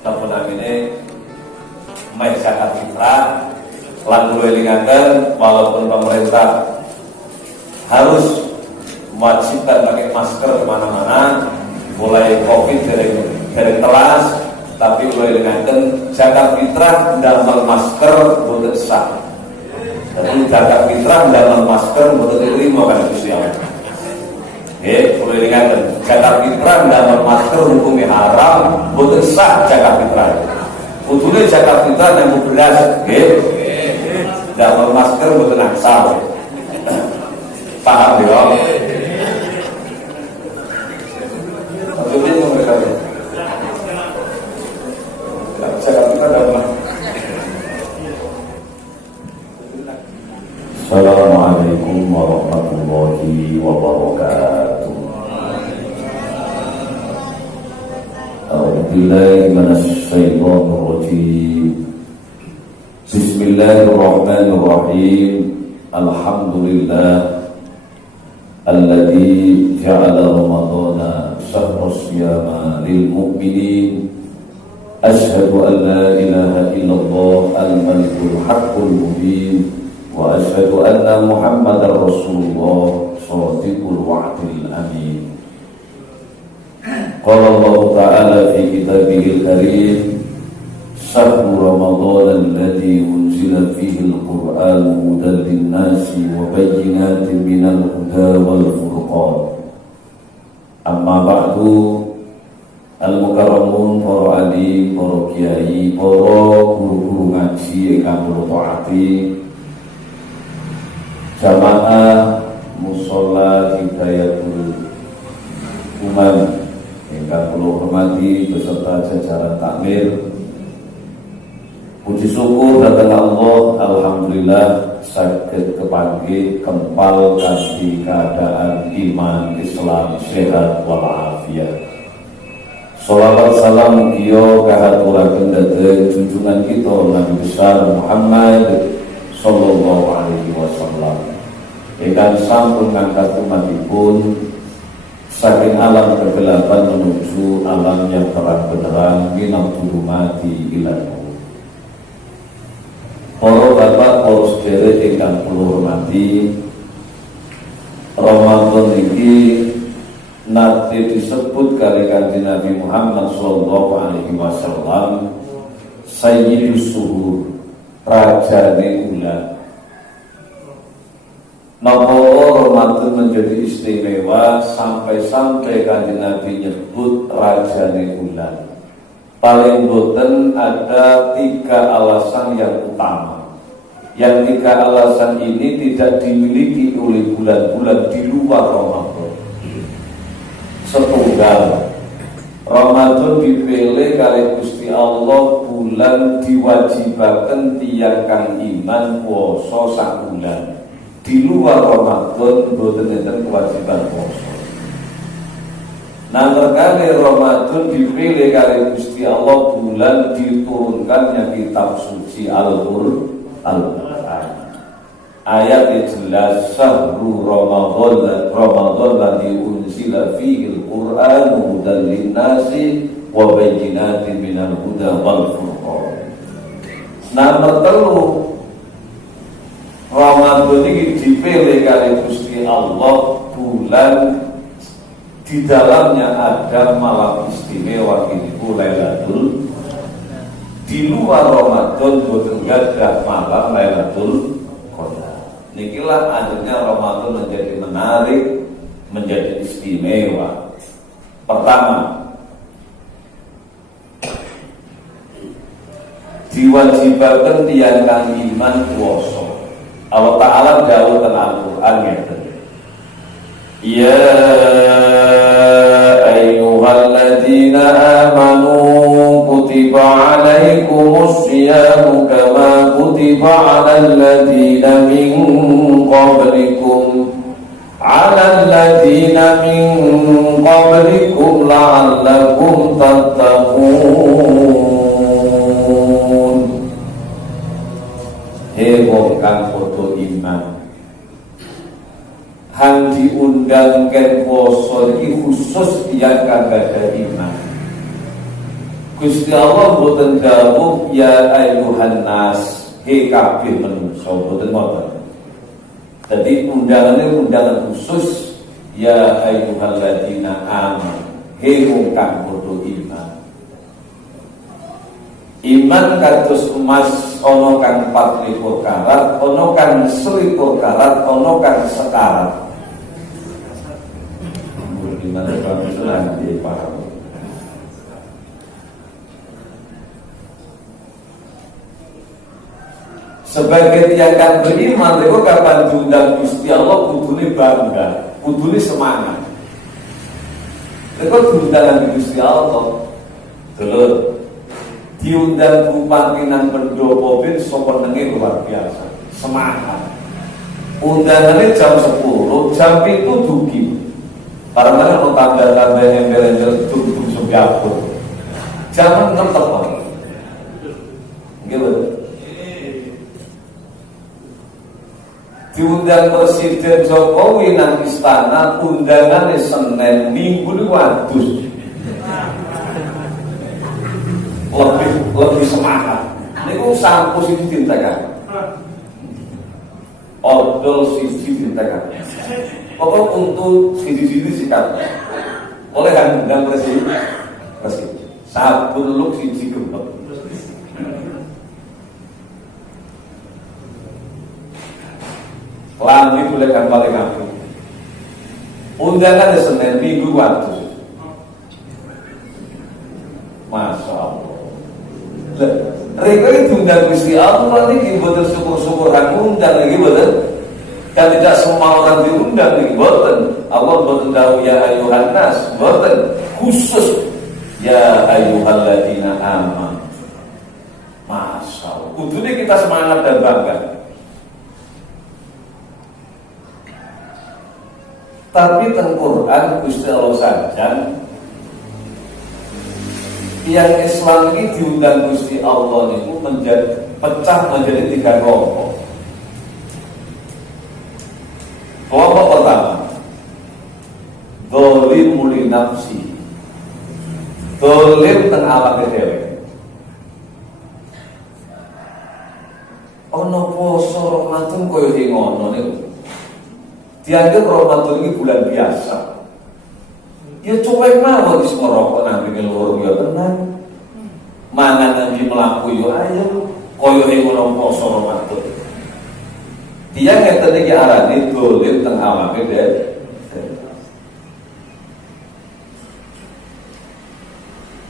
Namun namine mai zakat fitrah lan kula elingaken walaupun pemerintah harus mewajibkan pakai masker kemana-mana mulai Covid dari telas, tapi kula elingaken zakat fitrah ndamel masker boten sah. Jadi zakat fitrah ndamel masker boten diterima kan Gusti Allah. Nggih, kula elingaken zakat fitrah ndamel masker hukumnya haram, boten sah zakat fitrah. Kudune zakat fitrah yang beras, nggih. Ndamel masker boten asal. Paham ya? Maksudnya mereka zakat fitrah ndamel. Assalamualaikum warahmatullahi wabarakatuh. A'udzubillahi minasyaitonir rajim. Bismillahirrahmanirrahim. Alhamdulillah alladzi ja'ala ramadhana shahra siyama lil mu'minin. Asyhadu an la ilaha illallah al-malikul haqqul mubin. Wa asyhadu anna Muhammadar Rasulullah shadiqul wa'dil amin. Qala Allah Ta'ala fi kitabihil karim, Shahru Ramadhan alladhi unzila fihi al-Qur'an hudan lin-nasi wa bayyinatin minal huda wal furqan. Amma ba'du, al-mukarramun, para alim, para kiai, para guru-guru ngaji ingkang kula taati, jamaah mushola Hidayatul Umam ingkang kula hormati beserta jajaran takmir. Puji syukur dhateng Allah, alhamdulillah saged kepanggih kempal kanthi keadaan iman Islam sehat walafiat. Sholawat salam mugia kahaturaken dhateng junjungan kita Nabi besar Muhammad sallallahu alaihi wasallam. Ingkang sampun ngangkat umatipun saking alam kegelapan menuju alam yang terang benderang minal zulumati ilal nur. Para bapak, para sedherek ingkang kula hormati, Ramadan iki nate disebut kali Kanjeng Nabi Muhammad sallallahu alaihi wasallam Sayyidus Suhur, rajane bulan. Napa Ramadan menjadi istimewa sampai-sampai Kanjeng Nabi nyebut rajane bulan? Paling boten ada 3 alasan yang utama. Yang 3 alasan ini tidak dimiliki oleh bulan-bulan di luar Ramadan. Setunggal, Ramadan dipilih kali Gusti Allah bulan diwajibaken tiyang kang iman puasa sak bulan. Di luar Ramadan boten enten kewajiban puasa. Nangkane Ramadan dipilih kali Gusti Allah bulan diturunkannya kitab suci Al-Qur'an. Ayat jelas Shahru Ramadhan ladzi unzila fihi al-Qur'an hudan lin-nasi wa bayyinatin minal huda wal furqan. Nomor 3, Ramadan ini dipilih kali Gusti Allah bulan di dalamnya ada malam istimewa ini Lailatul. Di luar Ramadan boten gadah malam Lailatul Qadar. Nikilah akhirnya Ramadan menjadi menarik, menjadi istimewa. Pertama, diwajibkan tiyang kang iman puasa. Allah Ta'ala dawuh dalam Al-Qur'an ngeten. Ya ayyuhalladzina amanu kutiba alaikumus syiyamu kama kutiba alal ladzina min qablikum la'allakum tattaqun. Hei wong kang padha iman, hang diundang ken poso iki khusus yang kagak iman. Gusti Allah boten dawuh ya ayyuhan nas, he kabeh manungsa, boten ngoten. Jadi undangan khusus ya ayyuhalladzina amanu, he wong kang padha iman. Iman kados emas ana kang 24 karat, ana kang 21 karat, ana kang sekarat. Gimana Pak Sunan di paham? Sebagai tiang kang beriman, mereka kapan diundang Gusti Allah kudune bangga, kudune semangat. Mereka diundang Gusti Allah, telur diundang Bupati nang Pendopo bin sopenenge luar biasa, semangat. Undangannya jam 10, jam itu dugi. Barang-barang mau tambah-tambah embel-embel duduk sebiapun. Jangan ngetep orang. Gitu. Diundang Presiden Jokowi nang istana, undangannya Senin, Minggu di wadus. Lebih semangat. Ini kok sampus itu tindakan. Odol sisi tindakan. Pokok untuk sisi-sisi sikat. Oleh kan undang Presiden. Sabun luk sisi gembek. Langit boleh kan paling aku. Undangan Senin Minggu waktu. Masya Allah. Mereka itu undang Gusti Allah ini betul syukur-syukur undang lagi betul. Dan tidak semua orang diundang lagi betul. Allah betul tahu ya ayyuhan nas betul. Khusus ya ayyuhalladzina amanu. Masya Allah. Kudunya kita semangat dan bangga. Tapi teng Quran Gusti Allah saja yang Islam ini diundang Gusti Allah itu pecah menjadi 3 kelompok. Kelompok pertama, dolim muli nafsi, dolim teng awak dhewe. Ono poso Ramadan koyo ngono niku. Dianggap Ramadan ini bulan biasa. Ya cuek mawon wis ngerokok nang ngelur ya tenang. Mangan nanti melaku yo ayo koyo ngono poso Ramadan. Dia ngeten iki arane dolim teng awake dhewe.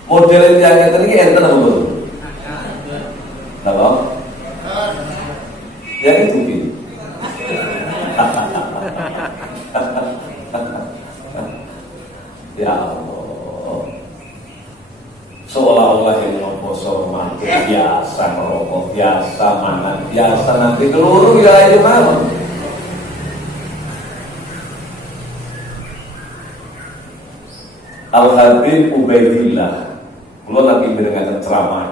Model yang ngeten iki enten apa mboten? Napa? Ya itu gitu. Ya Allah, seolah-olah yang poso mati biasa merokok, biasa mangan, biasa nanti keluru ya ayo mau. Al-Habib Ubaidillah, kalau lagi mendengarkan ceramah.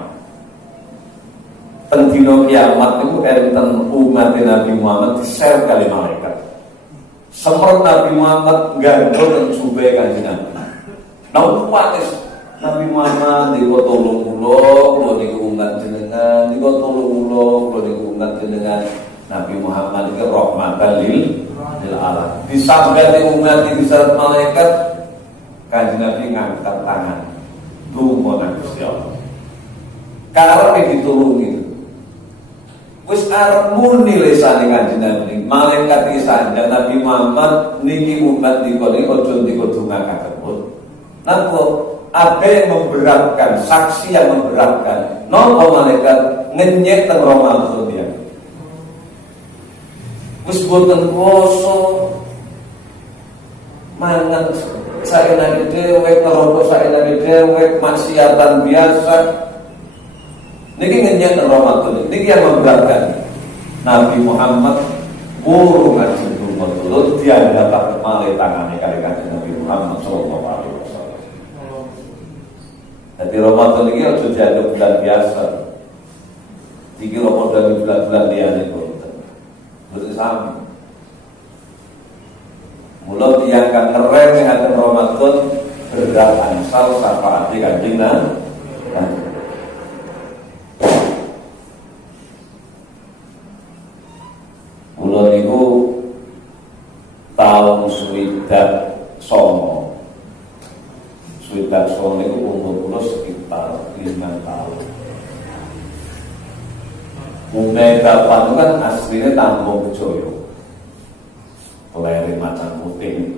Tentino kiamat itu enten umat Nabi Muhammad di-share kali malaikat. Semprot Nabi Muhammad gandol dan subai kanjeng Nabi. Kuatis Nabi Muhammad di tolong ulo di umat jenengan, di tolong ulo di umat jenengan. Nabi Muhammad itu rahmatan lil alam. Disambut di umat di syarat malaikat, kanjeng Nabi ngangkat tangan. Dungo nang Gusti Allah. Karena dituruni. Wis arep muni lesane kanjeng Nabi. Malaikat iki sanjang Nabi Muhammad niki umat dikone aja ndikudungake pun. Napa ada yang memberatkan, saksi yang memberatkan. Napa malaikat ngenyek teng Ramadan dia. Wis boten poso. Mangan saenake dhewe, ngerokok saenake dhewe, maksiatan biasa. Niki ngenyek teng Ramadan. Niki yang memberatkan. Nabi Muhammad burung ngaji dulu dia dapat malai tangannya kali kanjeng Nabi Muhammad sallallahu alaihi wasallam. Jadi Ramadan ini harus dianggap bulan biasa. Jika Ramadan ini bulan-bulan liane bersama. Mulut yang akan keren dengan Ramadan berat ansal syafaat kanjeng Nabi. tahu. Umumnya Bapak itu kan aslinya Tambung Bejoyo, Peleri Macan Putih.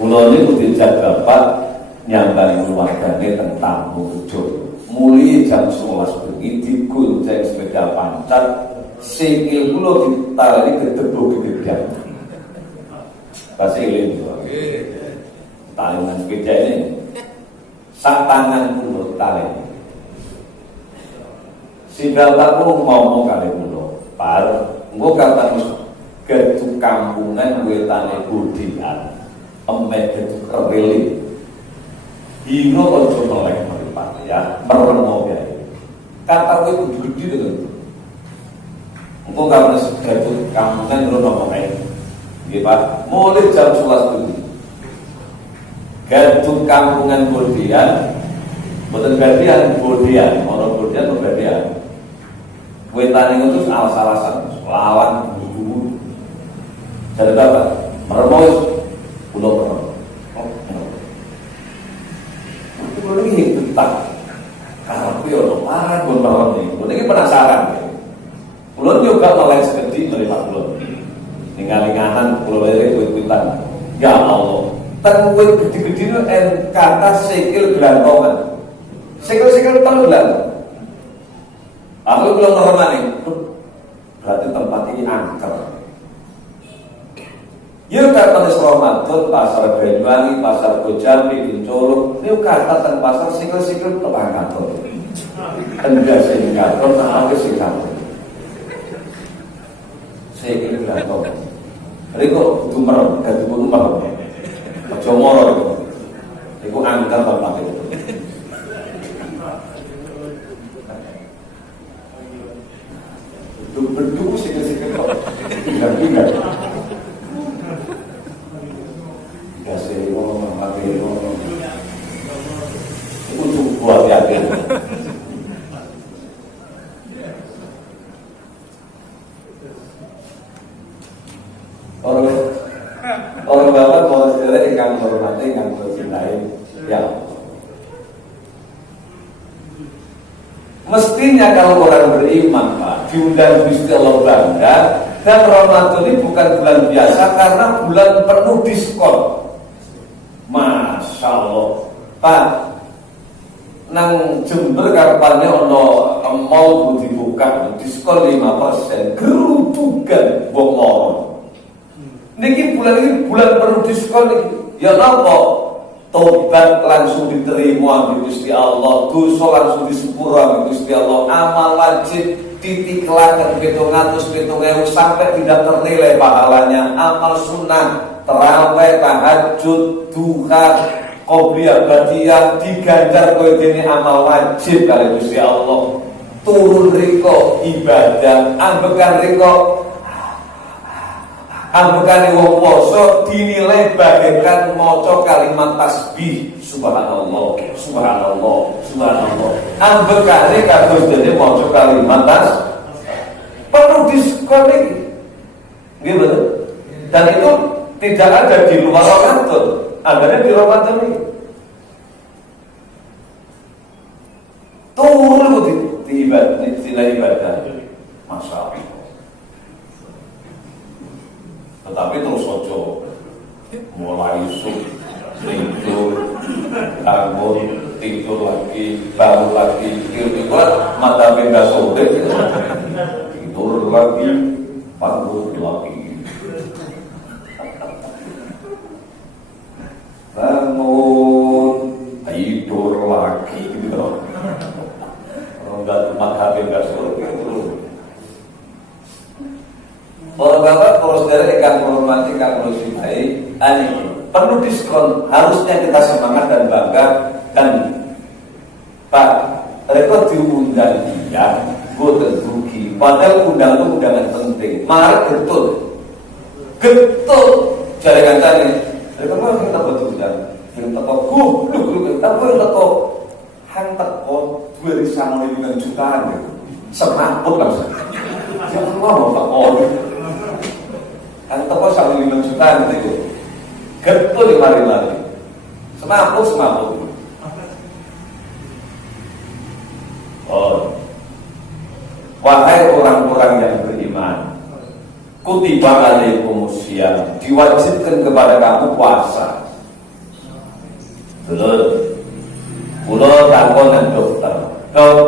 Pulau ini dijak Bapak nyambangi keluarganya tentang Tambung Bejoyo. Mulai jam 11 bengi digunceng sepeda pancat, sikil pulau ditali gedebuk gedebuk. Pasti ini talingan sepeda ini, sak tangan pulau tali. Si bapakku ngomong kali pulau, par, gua kata gedung kampungan wetane budian, emek gedung kereli. Hingga kalau melek meripat ya, meremo ya. Kata gue gede dengan itu. Engkau karena gedung kampungan lu ngomongin, gimana? Mulai jam 11 dulu. Gedung kampungan budian, bukan budian, orang budian berbedian. Wetane itu alas-alasan, lawan buru-buru. Jadi apa? Meremos, pulau merem. Pulau ini bentak. Karena aku ya udah parah pun merem nih. Pulau ini penasaran. Pulau juga mulai segede dari Pak Pulau. Tinggal-tinggalan pulau ini duit-duitan. Ya Allah, terkuit gede-gede itu kata sikil gelantongan. Sikil-sikil penuh gelantongan. Aku belum normal nih, berarti tempat ini angker. Yuk kata Ramadan, pasar Banyuwangi, pasar Gojami, Bincolo, yuk kata dan pasar sikil-sikil telah kantor. Enggak singkator, sama ke singkator. Sikil kantor. Jadi kok dumer, gak dumer. Jomoro itu angker tempat itu. Berdua sikit-sikit kok pindah-pindah. Kasih ngomong pakai ngomong. Itu buat yakin. Orang bapak mau saudara yang hormati, yang bercintai, ya. Mestinya kalau orang beriman, Pak, diundang Gusti Allah bangga. Dan Ramadan ini bukan bulan biasa karena bulan penuh diskon. Masya Allah, Pak. Nang Jember kapannya ono mall dibuka diskon 5%, gerudugan wong loro. Niki bulan ini bulan penuh diskon niki. Ya napa? Tobat langsung diterima ambil Gusti Allah, dosa langsung disepuro ambil Gusti Allah, amal wajib ditiklakan 700.000 sampai tidak ternilai pahalanya, amal sunnah, tarawih, tahajud, duha, qobliyah, ba'diyah diganjar koyo dene amal wajib kali Gusti Allah. Turun riko ibadah, ambekan riko ambekane wong poso dinilai bagaikan maca kalimat tasbih subhanallah subhanallah subhanallah. Ambekane kados dene maca kalimat tasbih perlu diskon iki. Nggih betul. Dan itu tidak ada di luar Ramadan, adanya di Ramadan ini. Turun di ibadah, di ibadah. Masya Allah. Tetapi terus ojo mulai tidur, bangun, tidur lagi, bangun lagi, tidur mata benda sore, tidur lagi, bangun lagi, bangun, tidur lagi, gitu. Enggak mata benda sore, gitu. Orang bapak, kalau saudara ikan menghormati, ikan mencintai, ini perlu diskon. Harusnya kita semangat dan bangga. Dan Pak, rekod diundang dia, gue terdugi. Padahal undang itu undangan penting. Mari betul, betul. Jaringan tadi, rekod mana kita betul undang? Yang teko gulung, tapi yang teko hantar kok 2,5 jutaan, semaput langsung. Jangan ngomong Pak kan toko 1,5 jutaan gitu. Getol di mari-mari. Semaput. wahai orang-orang yang beriman, kutiba alaikumusiyam, diwajibkan kepada kamu puasa. Betul. Kula takonan dokter, dok,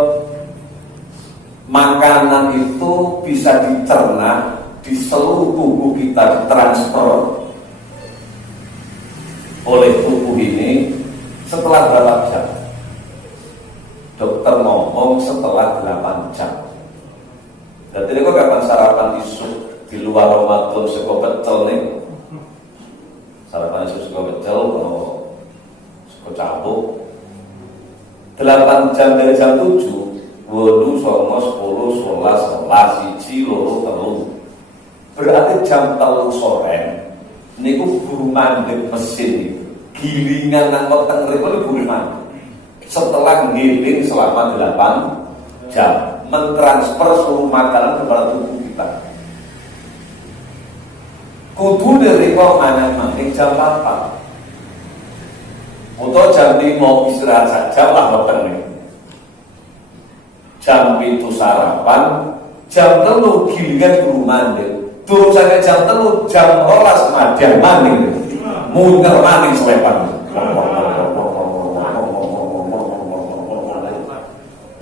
makanan itu bisa dicerna di seluruh tubuh kita, ditransfer oleh tubuh ini setelah berapa jam? Dokter ngomong setelah 8 jam. Dan tadi kok kapan sarapan isu di luar Ramadan sego pecel nih? Sarapan isu sego pecel, sego campur. 8 jam dari jam 7, 8, 9, 10, 11, 12, 1, 2, 3. Berarti jam 3 sore niku buru mandek mesin itu. Gilingan nang weteng riku buru mandek. Setelah ngiling selama 8 jam, mentransfer seluruh makanan kepada tubuh kita. Kudu dari kok maneh jam 4. Atau jam 5 istirahat saja lah weteng nih. Jam 7 sarapan, jam 3 gilingan buru mandek. Turun sampai jam 3, jam 12 madang maning. Muter maning selepan.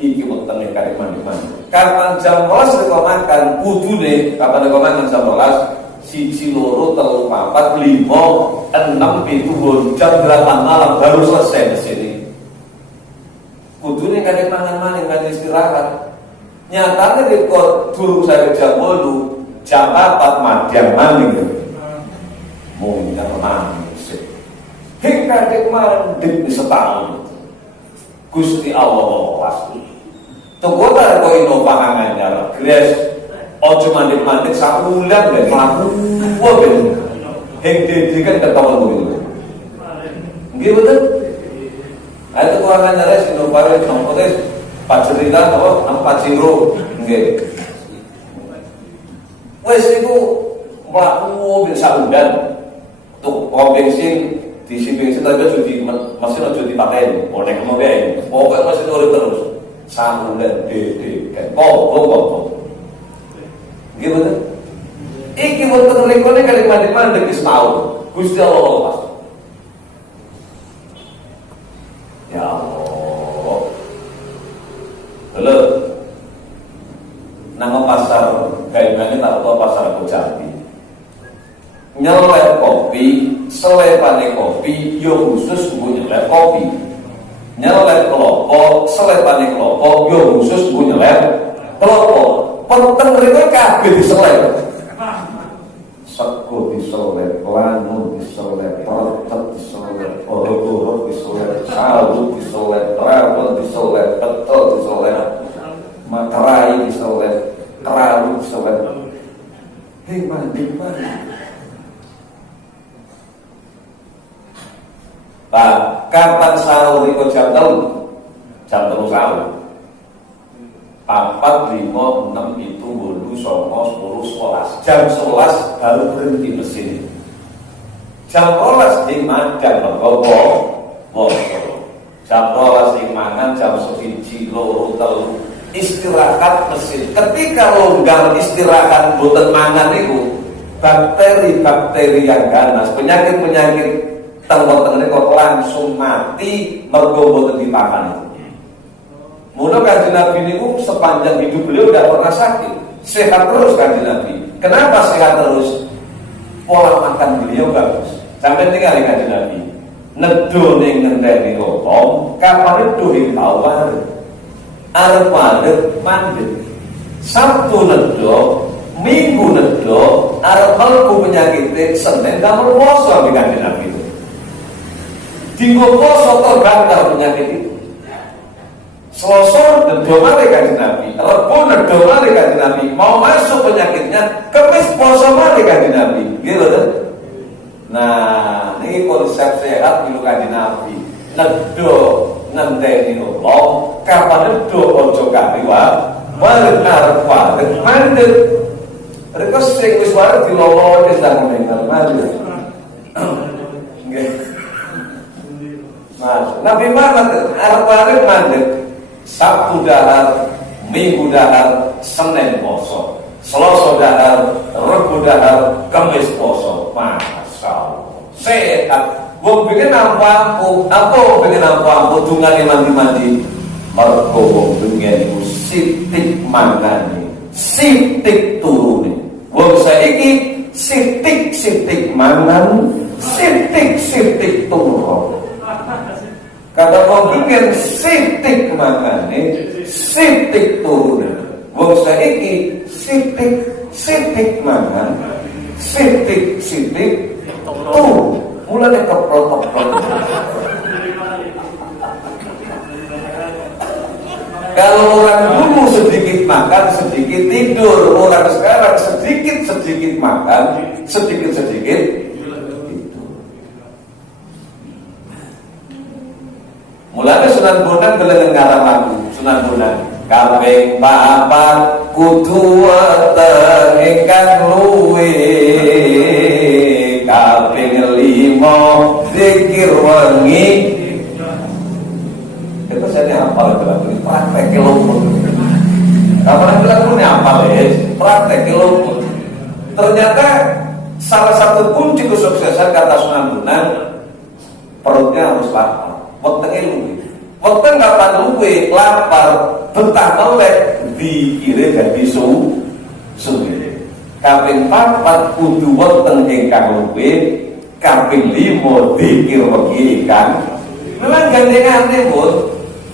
Iki wetenge kare mandi-mandi. Kapan jam 12 rek makan, kudune kapan rek makan jam 12, 1, 2, 3, 4, 5, 6, 7, jam 8 malam baru selesai di sini. Kudune kare mangan-maning kan istirahat. Nyatane rekor durung sampai jam 8, jam 4 madang maning. Muter maning sih. Hingga dek mandek setahun. Gusti Allah pasti. Tunggu tak kau inovahangan nyala, Grace. Ojo mandek sakulan dan melaku, ben. Heng kan ketahuan begitu. Gitu betul. Ada keuangan nyala inovasi, contohnya Pak cerita atau Pak Ciro, gitu. Wes itu melaku ben sakulan. Tuh pom bensin di si bensin tapi jadi mesin ojo dipakai, oleh kemudian, pokoknya mesin oleh terus. Samulan dede kan kok gimana iki wonten rekone kali mandek wis tau Gusti Allah pas ya Allah lho nang pasar gaimane tak pasar Kocapi nyelep kopi selepane kopi yo khusus nggo nyelep kopi nyelep kelopo, selepane kelopo, yo khusus gue nyelep kelopo. Penteng rene kabeh diselep. Sego diselep, lanun diselep, pertet diselep, ora-ora diselep, sawu diselep, rawon diselep, betul diselep, materai diselep, kerawu diselep. Hei mandi. Pak, kapan sahur itu jam 3? Jam 3 sahur. 4, 5, 6, 7, 8, 9, 10, 11. Jam 11 baru berhenti mesin. Jam 12 di madang mergowo. Jam 12 di mangan, jam 1, 2, 3 istirahat mesin. Ketika longgar istirahat boten mangan itu, bakteri-bakteri yang ganas, penyakit-penyakit tengok-tengok kok langsung mati mergo boten dimakan itu. Mula Kanjeng Nabi niku sepanjang hidup beliau tidak pernah sakit, sehat terus Kanjeng Nabi. Kenapa sehat terus? Pola makan beliau bagus. Sampai tinggal Kanjeng Nabi. Nedo ning ngenteni rotong, kapan nedo ing tawar. Arep mandek. Sabtu nedo, Minggu nedo, arep mlebu penyakit Senin kamu poso di Kanjeng Nabi. Dinggo poso terbakar penyakit itu. Selasa nedo male Kanjeng Nabi, Rebo nedo male Kanjeng Nabi, mau masuk penyakitnya, Kemis poso male Kanjeng Nabi. Gitu kan? Nah, ini konsep sehat milu Kanjeng Nabi. Nedo ngenteni Allah, kapan nedo ojo kaliwa, mari arep wae mandek. Rek sing wis wae dilolo wis tak mengal mari. Nggih. Nabi Muhammad arep mandek, Sabtu dahar, Minggu dahar, Senin poso, Selasa dahar, Rebo dahar, Kamis poso. Masya Allah, sehat. Wong pengen ampu, aku pengen ampu dungane mandi-mandi. Mergo wong pengen sitik mangane, sitik turune. Wong saiki sitik mangan, sitik turu. Kata wong pengen sitik mangane, sitik turune. Wong saiki sitik mangan, sitik turu. Mulai keprot-keprot. Kalau orang dulu sedikit makan, sedikit tidur. Orang sekarang sedikit makan, sedikit tidur. Mulai Sunan Bonang gelengan ngarang lagu. Sunan Bonang kaping papat kudu wonten ingkang luwe, kaping 5 zikir wengi. Itu saya hafal lagu ini, praktek lumut. Kapan lagu ini hafal ya, praktek lumut. Ternyata salah satu kunci kesuksesan kata Sunan Bonang, perutnya harus lapar, wetenge luwe. Weteng kapan luwe, lapar, betah melek, dikira dadi suwe. Kaping 4 kudu weteng ingkang luwe, kaping 5 dikir wengi ingkang. Memang gandengane pun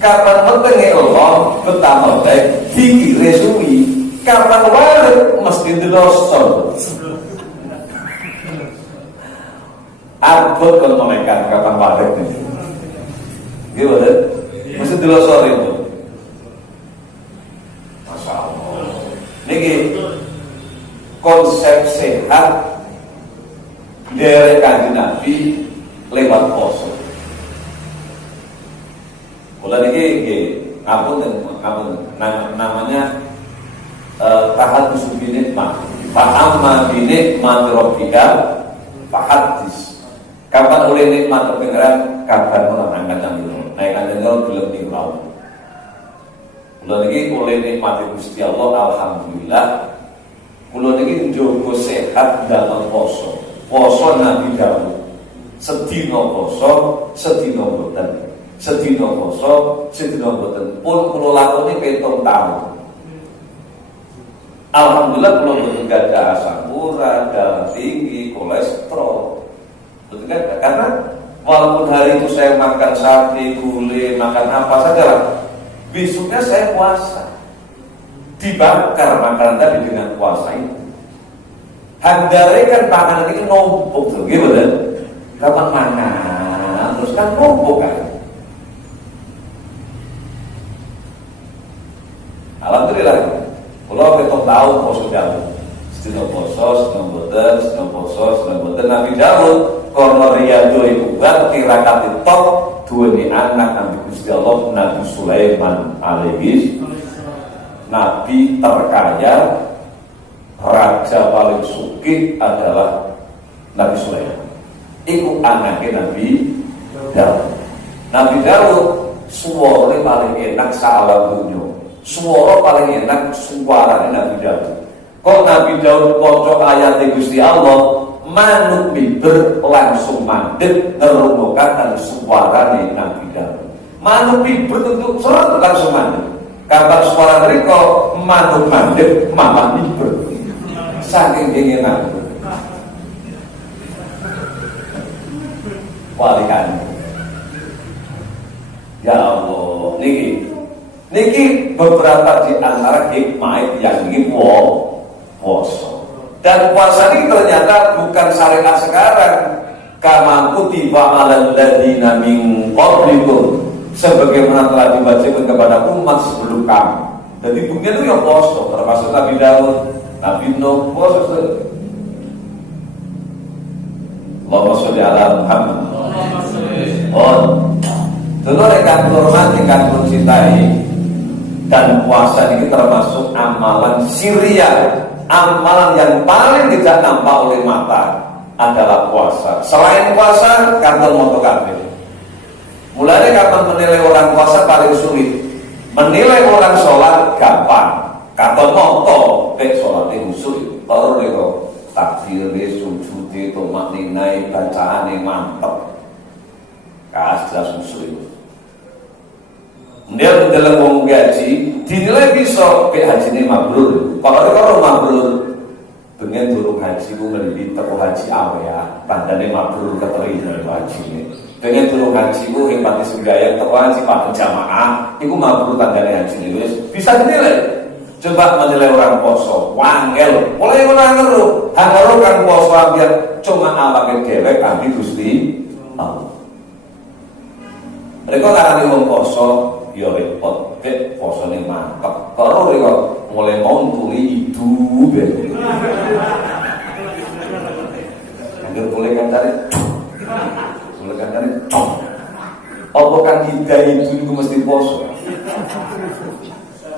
kapan wetenge Allah, betah melek, dikira suwi. Kapan walet mesti didoso. Abot kon menekan kapan walet niku. Gimana? Mesti dilosori itu. Masya Allah. Niki konsep sehat dari Kanjeng Nabi lewat poso. Mulai niki ngapun namanya tahadus binikmah. Fa'amma binikmah rabbika fahadis. Kapan oleh nikmat pengeran, kapan orang angkat yang itu. Naik kanjeng belum tinggal. Kula niki oleh nikmat Gusti Allah, alhamdulillah. Kula niki njogo sehat dalam poso. Poso Nabi Dawud. Sedina poso, sedina boten. Sedina poso, sedina boten. Pun kula lakoni 7 tahun. Alhamdulillah kula boten gadah asam urat, darah tinggi, kolesterol. Betul kan? Karena walaupun hari itu saya makan sate, gulai, makan apa saja lah, besoknya saya puasa, dibakar makanan tadi dengan puasa itu. Handare kan makanan ini numpuk tuh, gimana? Kapan makan, terus kan numpuk kan? Alhamdulillah, kalau kita tahu poso jauh, sedina poso, sedina boten, Nabi Daud. Kono riyado iku buat tirakat top duweni anak Nabi Gusti Allah Nabi Sulaiman alaihi. Nabi terkaya, raja paling sugih adalah Nabi Sulaiman. Iku anaknya Nabi Daud. Nabi Daud suara paling enak salah dunia. Suara paling enak suaranya Nabi Daud. Kok Nabi Daud pojok ayat Gusti Allah manuk miber langsung mandek ngerungokan suara Nabi Daud. Manuk miber itu seret langsung mandek. Kapan suara mereka manuk mandek mama miber. Saking ingin aku. Walikan. Ya Allah, niki beberapa di antara hikmah yang ini poso. Dan puasa ini ternyata bukan syariat sekarang. Kama kutiba alal ladzina min qablikum, sebagaimana telah dibacakan kepada umat sebelum kamu. Jadi mungkin itu yang poso, termasuk Nabi Daud, Nabi Nuh, poso. Allahumma sholli ala Muhammad. Oh, tentu rekan hormati, rekan mencintai, dan puasa ini termasuk amalan syiriah. Amalan yang paling tidak nampak oleh mata adalah puasa. Selain puasa, kantor moto kafir. Mulai kapan menilai orang puasa paling sulit. Menilai orang sholat gampang. katon moto pek salate khusyuk karo nek takbire sujude tumakninai bacaane mantep jelas khusyuk. Dia dalam wong gaji dinilai bisa ke hajine mabrur. Pakane karo mabrur pengen turun haji ku ngendi teko haji awea tandane mabrur keterima haji. Pengen turun haji ku ing pati sunggaya teko haji pada jamaah iku mabrur tandane haji wis bisa dinilai. Coba menilai orang poso wangel mulai orang ngeru hangaru kan poso ambil cuma awake dhewe kanthi Gusti Allah. Mereka ngarani wong poso ya repot, pek posone mantep. Kalau mereka mulai mau tuli hidup ya. Agar boleh kan cari, apa kan kita itu juga mesti poso.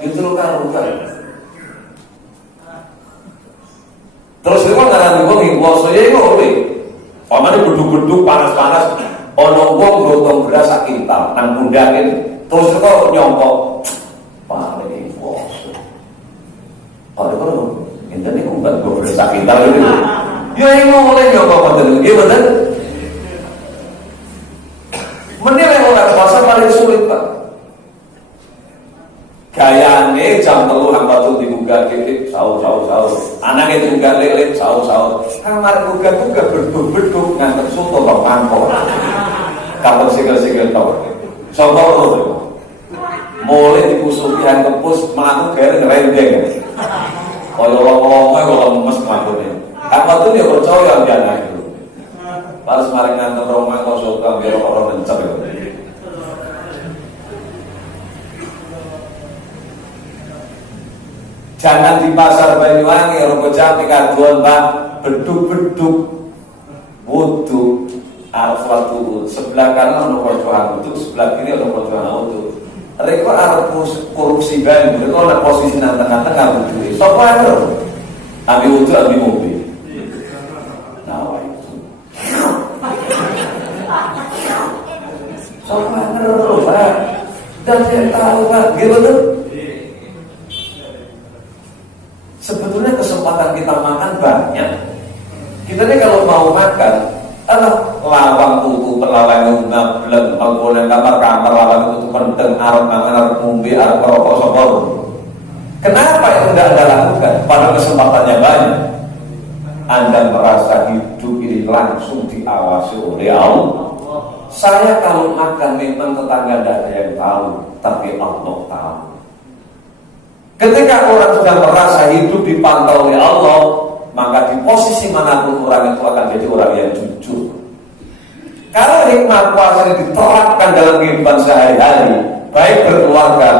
Itu lo kan. Terus mereka ngarani wong yang poso ya itu oleh. Pamane beduk-beduk panas-panas, ono wong gotong beras sak kintal nang pundake. Terus kok nyongkok paling poso. Padahal kalau enten niku mbak go beras kintal itu. Ya iku mulai nyongkok ngoten. Nggih mboten. Menilai orang puasa paling sulit, Pak. Gayane jam 3 hamba tuh dibuka titik sahur. Anake juga lele sahur. Kamar buka berduk ngantek soto kok mangkok. Kapok sikil-sikil tau. Soto mulai dikusuki yang kepus melaku gaya ngerendeng kalau lomong-lomong kalau lemes kemadunya apa tuh dia percaya yang dia itu harus maring ngantar rumah kau suka biar orang mencap itu. Jangan di pasar Banyuwangi Rogo Jambi kaduan Pak beduk wudu arep waktu sebelah kanan ono pojokan wudu sebelah kiri ono pojokan wudu. Mereka harus korupsi banyak, mereka ada posisi nang tengah-tengah wudu. Sopo ae ambil wudu ambil mobil. Nah, itu. Sopo ae Pak. Dan saya tahu Pak, gimana? Sebetulnya kesempatan kita makan banyak. Kita ini kalau mau makan lawang tutu perlawan ngableng panggonan kamar lawang tutu penteng arep mangan arep ngombe arep rokok sapa. Kenapa itu tidak Anda lakukan? Pada kesempatannya banyak. Anda merasa hidup ini langsung diawasi oleh Allah. Saya kalau makan memang tetangga tidak ada yang tahu, tapi Allah tahu. Ketika orang sudah merasa hidup dipantau oleh Allah, maka di posisi manapun orang itu akan jadi orang yang jujur. Kalau hikmah puasa ini diterapkan dalam kehidupan sehari-hari, baik berkeluarga,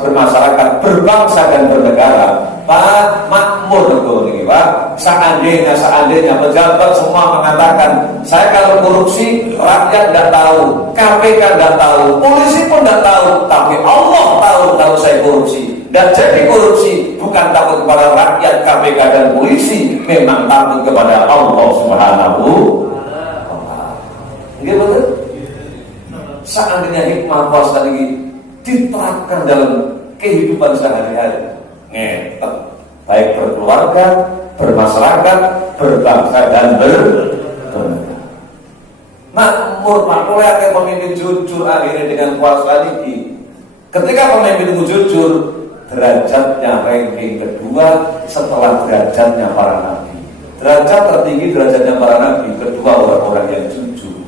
bermasyarakat, berbangsa dan bernegara, Pak makmur betul ini Pak. Seandainya pejabat semua mengatakan, saya kalau korupsi rakyat tidak tahu, KPK tidak tahu, polisi pun tidak tahu, tapi Allah tahu kalau saya korupsi. Dan jadi korupsi bukan takut kepada rakyat, KPK dan polisi, memang takut kepada Allah Subhanahu wa Ta'ala. Betul? Seandainya hikmah puasa ini diterapkan dalam kehidupan sehari-hari, baik berkeluarga, bermasyarakat, berbangsa dan bernegara. Makmur oleh pemimpin jujur akhirnya dengan puasa ini. Ketika pemimpin itu jujur, derajatnya ranking kedua setelah derajatnya para nabi. Derajat tertinggi derajatnya para nabi, kedua orang-orang yang jujur.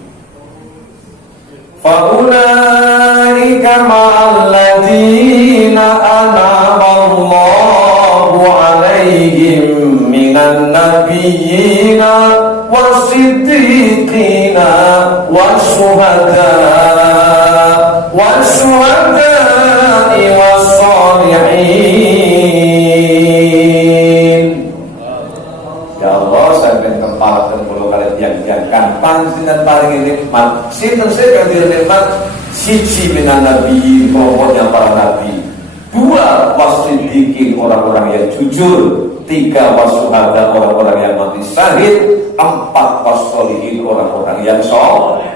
Faulaika ma'alladzina an'ama Allahu 'alaihim minan nabiyyina was-siddiqina was-syuhada'i was-shalihin. Ya Allah, saya minta tempatkan kalau kalian yang panjenengan paling nikmat. Sinten saya yang nikmat siji minan nabi, pokoknya para nabi. 2 wasiddiqin, orang-orang yang jujur. 3 wasuhada, orang-orang yang mati syahid. 4 wassolihin, orang-orang yang soleh.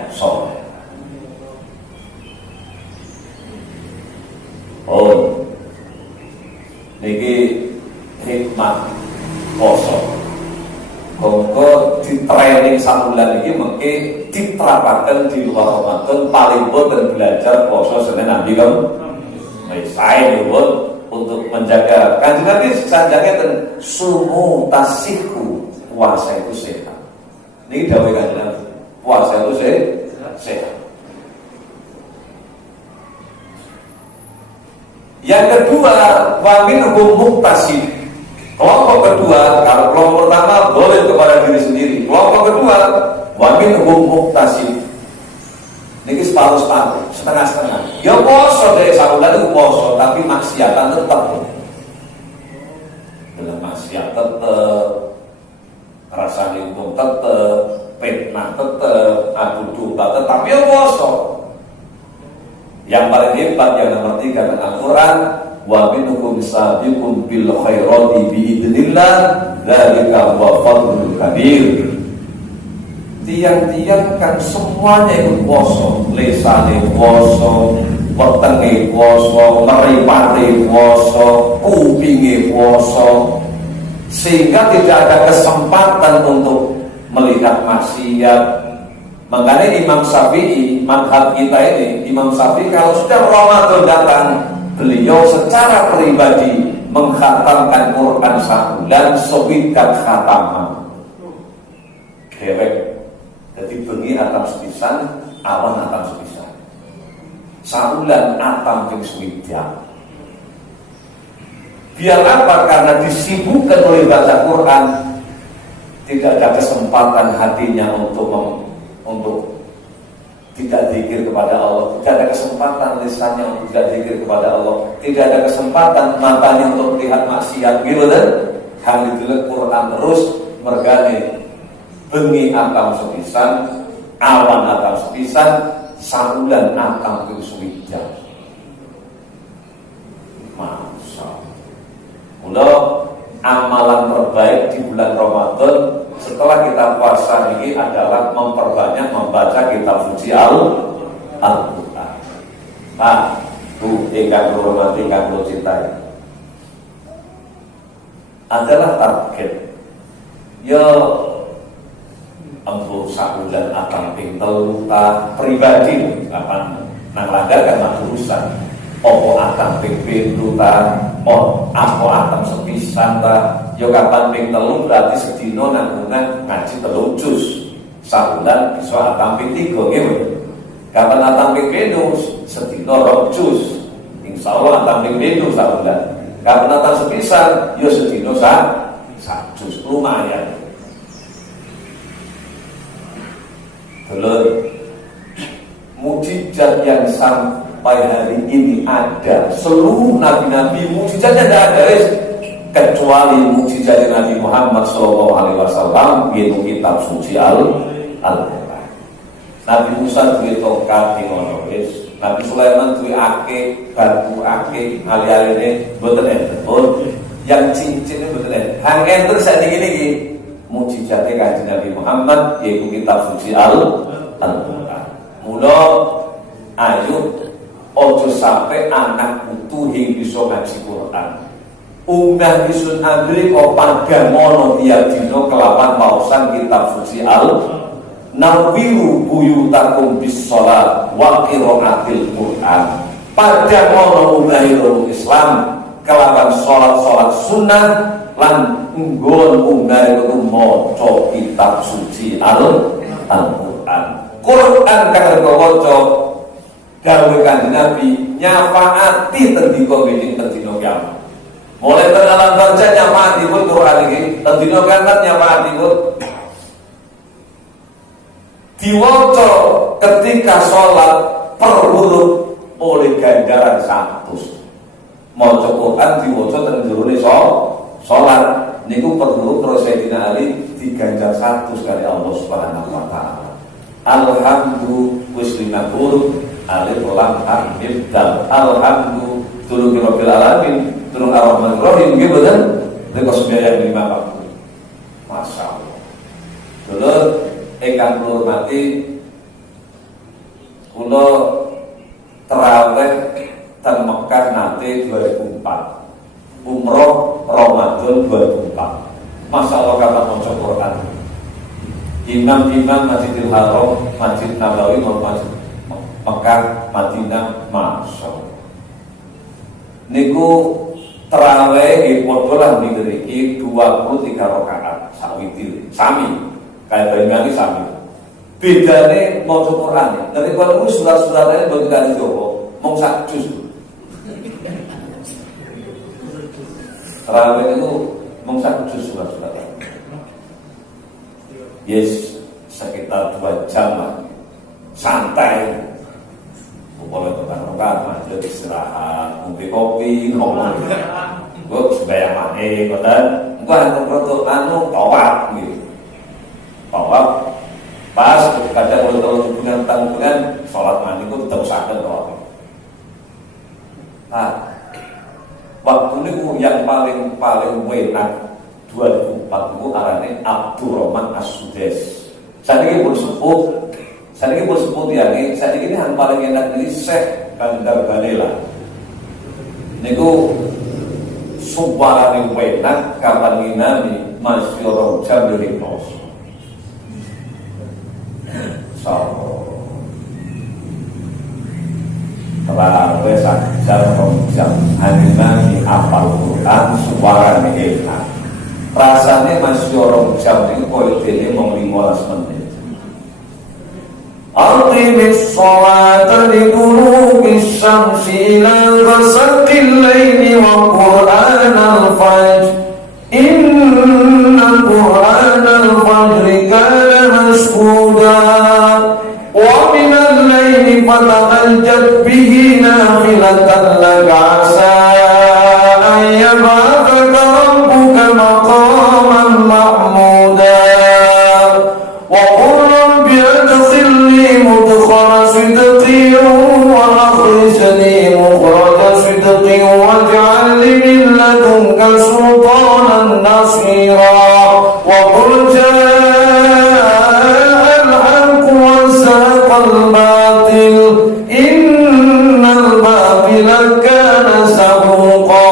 niki hikmah poso. Kongko di training sabulan ini mungkin diterapkan di luar Ramadan paling boten belajar poso Senin Nabi kamu. Saya pun untuk menjaga Kanjeng Nabi sanjangnya dan sumu tasihu, puasa itu sehat. Ini dawuh Kanjeng Nabi, puasa itu sehat. Yang kedua, wa minhum muqtasid. Kelompok kedua, kalau kelompok pertama boleh kepada diri sendiri. Kelompok kedua, wa minhum muqtasid. Niki separuh-separuh, setengah-setengah. Ya poso dari sahulan itu poso, tapi maksiatan tetap. Dalam maksiat tetap, rasa hukum tetap, fitnah tetap, adu domba tetap, ya poso. Yang paling hebat yang nomor 3 dalam Al-Quran, wa minhum sabiqun bil khairati biidznillah, dzalika huwa fadlul kabir. Tiang-tiang kan semuanya ikut poso, lesane poso, wetenge poso, meripate poso, kupinge poso, sehingga tidak ada kesempatan untuk melihat maksiat. Makanya Imam Syafi'i, madhab kita ini, Imam Syafi'i kalau sudah Ramadan datang, beliau secara pribadi mengkhatamkan Quran sabulan sewidak khatamah. Dewek. Jadi bengi atam sepisan, awan atam sepisan. Saulan atam ping swidak. Biar apa? Karena disibukkan oleh baca Quran, tidak ada kesempatan hatinya untuk tidak zikir kepada Allah, tidak ada kesempatan lisannya untuk tidak zikir kepada Allah, tidak ada kesempatan matanya untuk melihat maksiat, gitu kan? Hal itu Quran terus mergane. Bengi atam sepisan, awan atam sepisan, saulan atam ping swidak. Masya Allah. Amalan terbaik di bulan Ramadan setelah kita puasa ini adalah memperbanyak membaca kitab suci Al-Quran. Nah, Bu ingkang hormati ingkang kula cintai, adalah target. Ya empu sabulan akan ping telu ta pribadi kapan nang langgar kan urusan opo akan ping pintu ta apa akan sepisan ta ya kapan ping telu berarti sedina nanggungan ngaji 3 juz sabulan bisa akan ping 3 nggih kapan akan ping pintu sedina 2 juz insyaallah akan ping pintu sabulan kapan akan sepisan ya sedina 1 juz lumayan. Belum mukjizat yang sampai hari ini ada. Seluruh nabi-nabi mukjizatnya tidak ada kecuali mukjizat Nabi Muhammad SAW, yaitu kitab suci Al-Quran. Nabi Musa duwe tongkat di ngono wis. Nabi Sulaiman duwe akeh, batu akeh, ali-aline mboten enten. Yang cincin mboten enten. Hang enten sakniki niki mukjizatnya Kanjeng Nabi Muhammad yaitu kitab suci Al-Quran. Mula ayo ojo sampai anak putu hing bisa ngaji Quran. Unggah isun ambil opan gamono tiap dino kelapan pausan kitab suci Nawiru buyutakum bis sholat wa qiraatil Quran. Pada mono unggahil Islam kelapan sholat sunnah lan nggon unggah itu maca kitab suci Al-Quran. Quran kang kawaca gawe Kanjeng Nabi nyafaati tendika wingi tendina kiamat. Mulai terdalam baca nyafaati pun Quran iki tendina kiamat nyafaati pun diwaca ketika sholat per huruf oleh ganjaran 100. Maca Quran diwaca teng jerone sholat niku perlu terus Sayyidina Ali diganjar 100 kali Allah Subhanahu wa taala. Alhamdulillah wis 5 huruf alif lam mim dal. Alhamdulillah turun rabbil alamin turun arrahmanir rahim nggih boten niku sembahyang 5 waktu. Masyaallah. Dulu ingkang kula hormati kula tarawih teng Mekah nate 2004. umroh Ramadan 2004. Masya Allah kata maca Quran. Imam-imam Masjidil Haram, Masjid Nabawi, Masjid Mekah, Madinah, Masya Allah. Niku terawih padha lan niki 23 rakaat sawitir. Sami kayak Banyuwangi sami. Bedane maca Quran. Dari kalau surat-suratnya boten kali Jawa, mung sak juz. Terawih itu mung sak juz surat-surat. Yes, sekitar 2 jam lah. Santai. Pokoknya tukar-tukar, ada istirahat, ngopi kopi, ngomong. Gue sembahyang mane, kodan. Gue untuk tawaf, gitu. Tawaf. Pas kadang kalau hubungan tanggungan, sholat mani gue tetap sadar tawaf. Nah, waktu ini yang paling enak 2004 itu arane Abdurrahman As-Sudais. Saat ini pun sepuh tiang. Saat ini yang paling enak ini Syekh Bandar Balela. Niku suarane enak kapan nginami masih orang jam dari kos. So, kalau jam nginami apal Quran suarane enak. Rasanya masih orang jam ini kualitasnya mau 15 menit. Aqimis sholata liduluki syamsi ila ghasaqil laili wa qur'anal fajr inna qur'anal fajri kana mashhuda wa minal laili fatahajjat bihi nafilatan laka asa an yab'athaka rabbuka maqaman mahmuda wa qul rabbi adkhilni mudkhala sidqin wa akhrijni mukhraja sidqin waj'al li min ladunka sultanan nasira wa qul ja'al haqq wa zahaqal batil innal batila kana zahuqa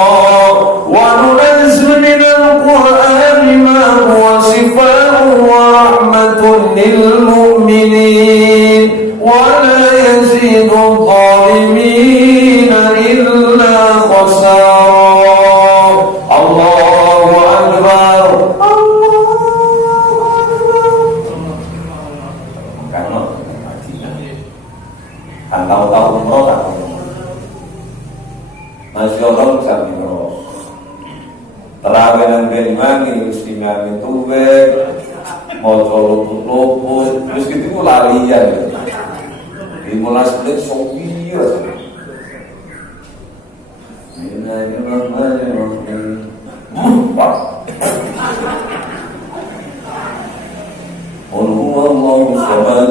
wa nunazzilu minal qur'ani ma huwa shifaa'un wa rahmatun lil mu'minin wa la yazidu adh-dhalimina illa khasara. Allahu akbar. Karena kan tahu-tahu umroh tak masih orang jam umroh. Terawih nang Banyuwangi wis dimami tuwe mau luput terus gitu lalian 15 menit sopi aja. Allahu samad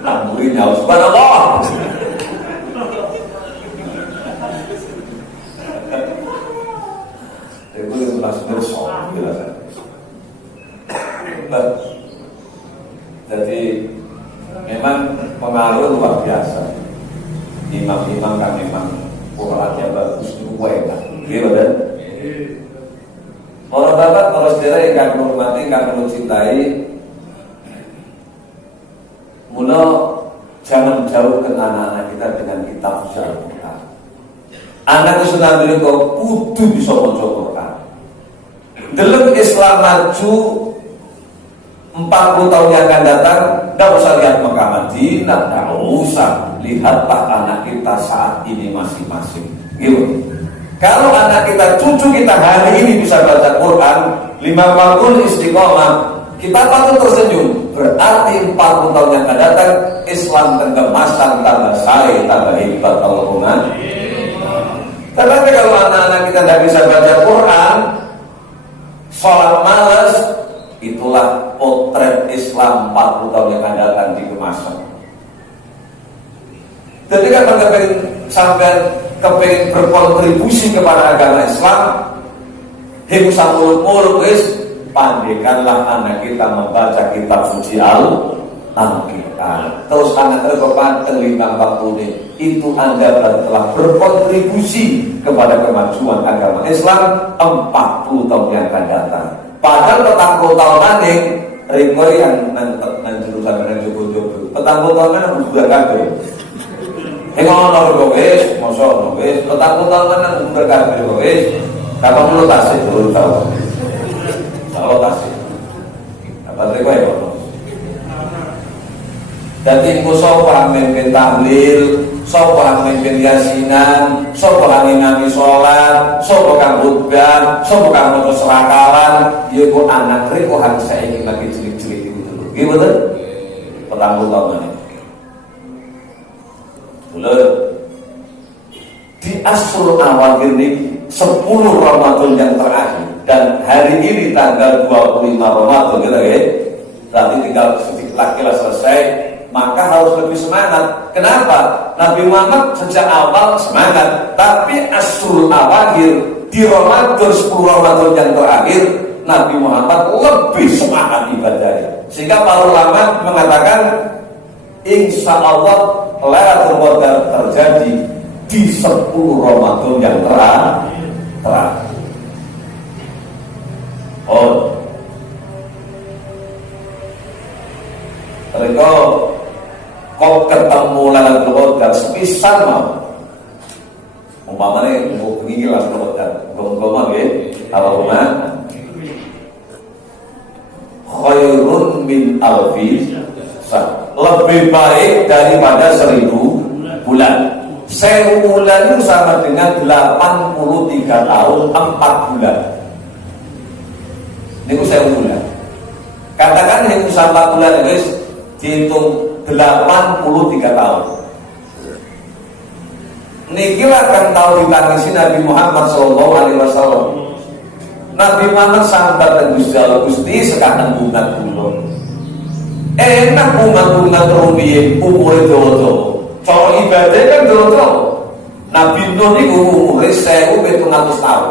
amrinya subhanallah. Itu 15 menit sopi aja. Jadi memang pengaruh luar biasa. Imam-imam kan memang Qurannya bagus juga enak. Gitu kan? Para bapak, para saudara yang kami hormati, kami cintai, mula jangan jauhkan anak-anak kita dengan kitab Al-Quran. Anak itu nanti kau kudu bisa baca Quran. Dalam Islam maju 40 tahun yang akan datang, tidak usah lihat Mekah Madinah, tidak usah lihatlah anak kita saat ini masing-masing. Gitu. Kalau anak kita, cucu kita hari ini bisa baca Quran 5 waktu istiqomah, kita patut tersenyum. Berarti 40 tahun yang akan datang Islam tenggemaskan, tambah saleh, tambah hebat Allahumma. Tetapi kalau anak-anak kita tidak bisa baca Quran, sholat malas, itulah potret Islam 40 tahun yang akan datang dikemaskan. Jadi kan sampai kepengen berkontribusi kepada agama Islam, himsa muluk-muluk wis pandekanlah anak kita membaca kitab suci Al-Quran. Al-Quran. Terus anak terpanteng 50 ini, itu Anda telah berkontribusi kepada kemajuan agama Islam 40 tahun yang akan datang. Padahal 40 tahun nanti Riko yang jurusan yang jogo-jogo 40 tahun nanti bubar kabeh. Ngono kok wis, mosok wis 40 tahun nanti bubar kabeh kok wis. Kapan lu tasik dulu tahu. Kalau tasik. Apa Riko ya? Dadi engko sapa mimpin tahlil, sapa mimpin yasinan, sapa kang ngimami salat, sapa kang khutbah, sapa kang maca serakalan, ya kok anak rek kok harus saiki lagi cilik-cilik itu dulu. Nggih mboten? Petang tahun ini. Dulur di asrul awal ini 10 Ramadan yang terakhir dan hari ini tanggal 25 Ramadan gitu ya. Berarti tinggal sedikit lagi lah selesai. Maka harus lebih semangat. Kenapa? Nabi Muhammad sejak awal semangat, tapi asrul awakhir di Ramadan 10 Ramadan yang terakhir Nabi Muhammad lebih semangat ibadahnya. Sehingga para ulama mengatakan insya Allah Lailatul Qadar terjadi di 10 Ramadan yang terakhir. Oh, mereka kok ketemu Lailatul Qadar sepisan mah umpamanya mau begini Lailatul Qadar gom-gom ya Allahumma khairun min alfi lebih baik daripada 1000 bulan. 1000 bulan itu sama dengan 83 tahun 4 bulan. Ini 1000 bulan. Katakan itu 4 bulan guys, dihitung 83 tahun. Niki akan tahu ditangisi Nabi Muhammad SAW. Nabi Muhammad sahabat dan Gusti sekarang bunga-bunga. Enak bunga-bunga terubiin umurnya dodo. Cara ibadah kan dodo. Nabi Nuh itu umurnya 1700 tahun.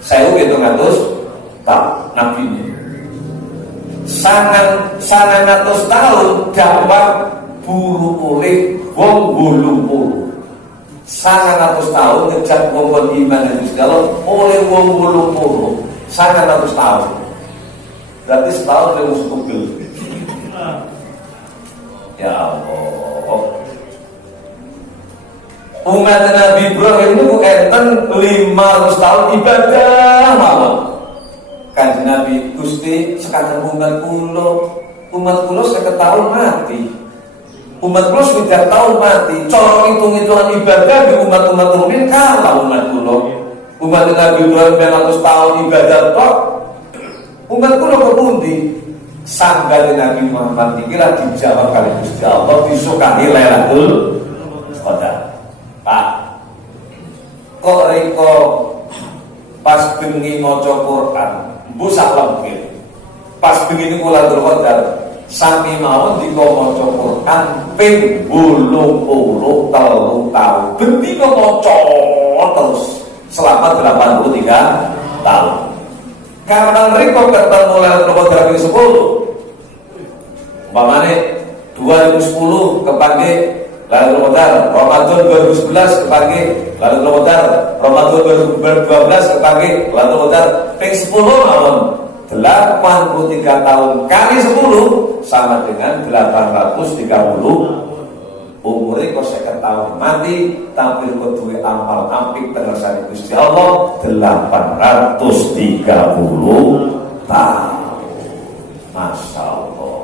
1700 tahun Nabi Nuh. Sangat 100 tahun dakwah buru oleh wong 80. 100 tahun ngejak wong iman dan segala oleh wong 80. 100 tahun. Berarti setahun dia musuh tugel. Ya Allah. Umat Nabi Ibrahim itu enten 500 tahun ibadah malam. Kanjeng Nabi Gusti sekarang umat kulo 50 tahun mati. Umat kulo 9 tahun mati. Cara hitung-hitungan ibadah di umat-umat mukmin kalah umat kulo. Umat Nabi Ibrahim 500 tahun ibadah tok. Umat kulo kepundi? Sanggane Nabi Muhammad dikira dijawab kali Gusti Allah disukani Lailatul Qadar. Pak, kok riko pas bengi maca Quran busak lempir. Pas begini Lailatul Qadar sami mawon dika maca Quran ping 83 tahun. Bendina maca terus selama 83 tahun. Karena mereka ketemu Lailatul Qadar ping 10. Umpamane 2010 kepake Lailatul Qadar, Ramadan 2011 kepake Lailatul Qadar, Ramadan 2012 kepake Lailatul Qadar ping 10 mawon. 83 tahun kali 10 sama dengan 830. Umure kok 50 tahun mati tapi kok duwe amal apik tersane Gusti Allah 830 tahun. Masya Allah.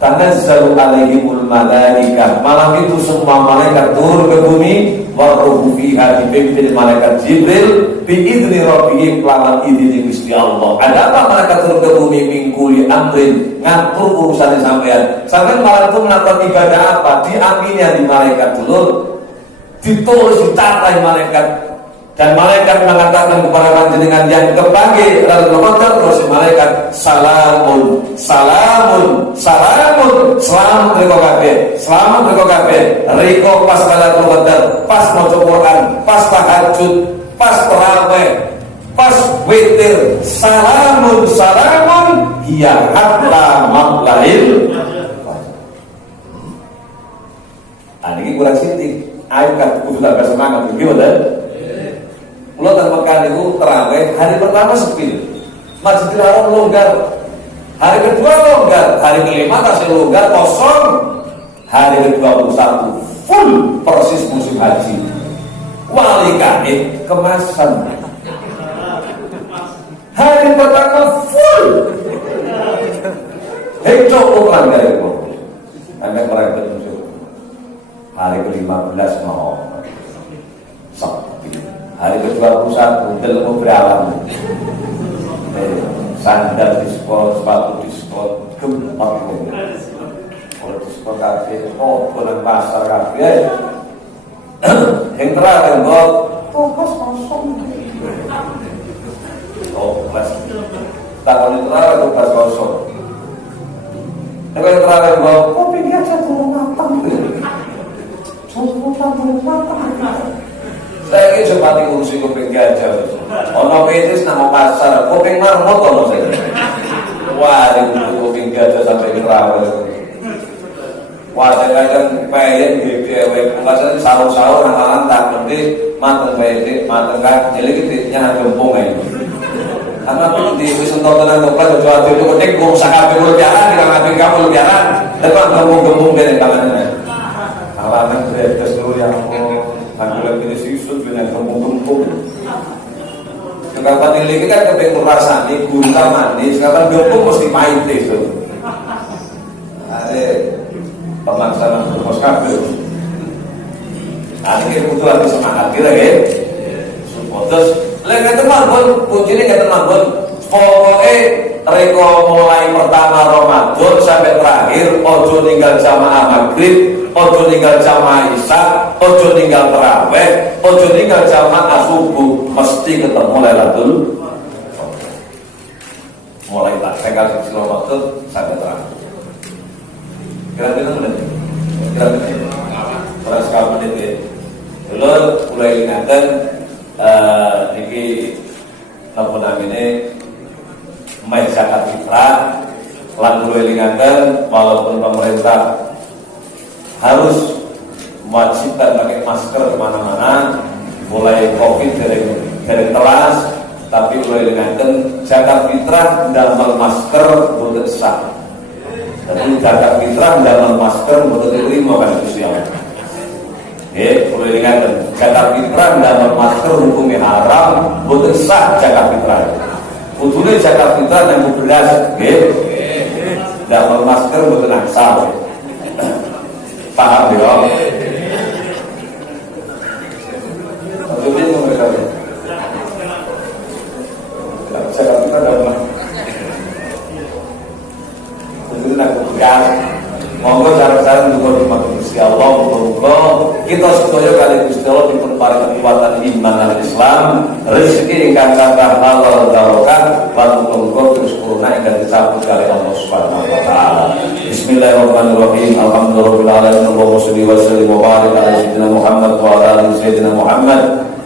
Tanazzalu alaihimul malaikah. Malam itu semua malaikat turun ke bumi. Waruhu fiha dipimpin malaikat Jibril biidzni rabbihim kelawan izin Gusti Allah. Ada apa malaikat turun ke bumi mingkuli amrin ngatur urusan sampean. Sampean malam itu melakukan ibadah apa? Diamininya di malaikat dulu, ditulis dicatat malaikat. Dan malaikat mengatakan kepada panjenengan yang kepagi lalu Qadar terus malaikat salamun salamun salamun selamat riko kabeh selamat riko kabeh riko pas Lailatul Qadar pas maca Quran pas tahajud pas tarawih pas witir salamun salamun hiya hatta matla'il. Ini kurang sithik. Ayo kan kudu tambah semangat iki mboten. Kula teng Mekah niku tarawih hari pertama sepi. Masjidil Haram longgar. Hari kedua longgar, hari kelima tasih longgar kosong. Hari ke-21 full persis musim haji. Wali kanit kemasan. Hari pertama full. Hecok pelanggar itu. Anda perang betul. Hari ke-15 mau sepi. Hari ke-21 ilmu beralam. Sandal diskon, sepatu diskon, gemar. Kalau diskon kafe, pulang pasar kafe. Yang terakhir toko kosong. Kelas. Tahun itu terakhir kelas kosong. Yang terakhir kopi aja turun matang. Saya ini sempat ngurusi kuping gajah. Ono petis nama pasar, kuping marmut ono saya. Wah, itu kuping gajah sampai kerawat. Wah, saya kan pengen GPW. Mungkin sahur-sahur anak-anak tak ngerti mateng pede, mateng kan. Jadi kitnya gempung aja. Karena di sentuh tenang kelas kecuali itu ketik gue usaha kabel biaran, tidak ngambil kabel biaran. Lepas gempung-gempung dari tangannya. Alaman sudah keseluruh yang aku lagi disisut dengan gempung-gempung. Sekarang ini kan kepengen rasanya gula manis, sekarang gempung mesti pahit itu. Ada pelaksanaan berkos kabel. Akhirnya butuh lagi semangat kita ya. Terus, lagi teman pun kuncinya ke teman pun. Pokoknya reko mulai pertama Ramadan sampai terakhir, ojo ninggal jamaah maghrib, ojo ninggal jamaah isya, ojo ninggal tarawih, ojo ninggal jamaah subuh, mesti ketemu Lailatul. Mulai tak tanggal 1 Ramadan sampai terakhir. Kira-kira menit. Terus kalau menit ya. Dulu mulai ingatan niki apa namanya mai zakat fitrah lan kula elingaken walaupun pemerintah harus mewajibkan pakai masker kemana-mana mulai covid dari telas, tapi kula elingaken zakat fitrah ndamel masker boten sah. Jadi zakat fitrah ndamel masker boten diterima kan Gusti Allah. Nggih, kula elingaken zakat fitrah ndamel masker hukumnya haram boten sah zakat fitrah. Kudune zakat fitrah yang beras, nggih. Ndamel masker boten sah. Paham ya? Maksudnya mereka zakat fitrah ndamel. Kudune nak beras. Monggo cara-cara juga dimaksud Gusti Allah, muga-muga kita sedaya kali Gusti Allah dipun paring kekuatan iman dan Islam, rezeki ingkang kathah halal barokah, lan muga-muga terus kurna ingkang disambut kali Allah Subhanahu wa taala. Bismillahirrahmanirrahim. Alhamdulillahirabbil alamin. Allahumma shalli wa sallim wa barik ala sayyidina Muhammad wa ala ali sayyidina Muhammad.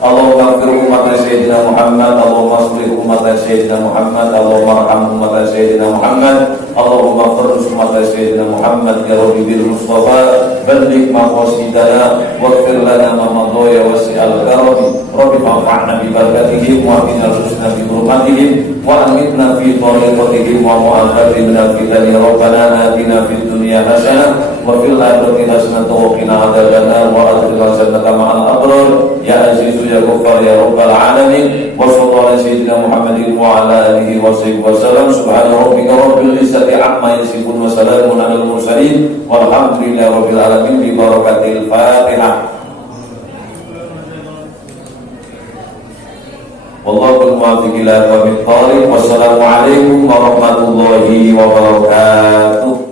Allahumma ighfir umat sayyidina Muhammad, Allahumma aslih umat sayyidina Muhammad, Allahumma arham umat sayyidina Muhammad, Allahumma ighfir umat sayyidina Muhammad ya Rabbi bil Mustafa balligh maqasidana waghfir lana ma madha ya wasi'al karam. Rabbi fa'alna bi barakatihim wa qina al-husna bi hurmatihim wa amitna fi tariqatihim wa mu'afatina fi dunya rabbana atina fid dunya hasanah wa fil akhirati hasanah wa qina adzabannar wa adkhilna jannata ma'al abrar ya aziz ya Ghaffar ya Rabbal alamin. Wa sallallahu ala sayyidina Muhammadin wa ala alihi wa sahbihi wa sallam. Subhana rabbika rabbil izzati amma yasifun wa salamun alal mursalin walhamdulillahi rabbil alamin bi barakatil Fatihah. Wallahu muwaffiq ila aqwamit thariq. Wassalamu alaikum warahmatullahi wabarakatuh.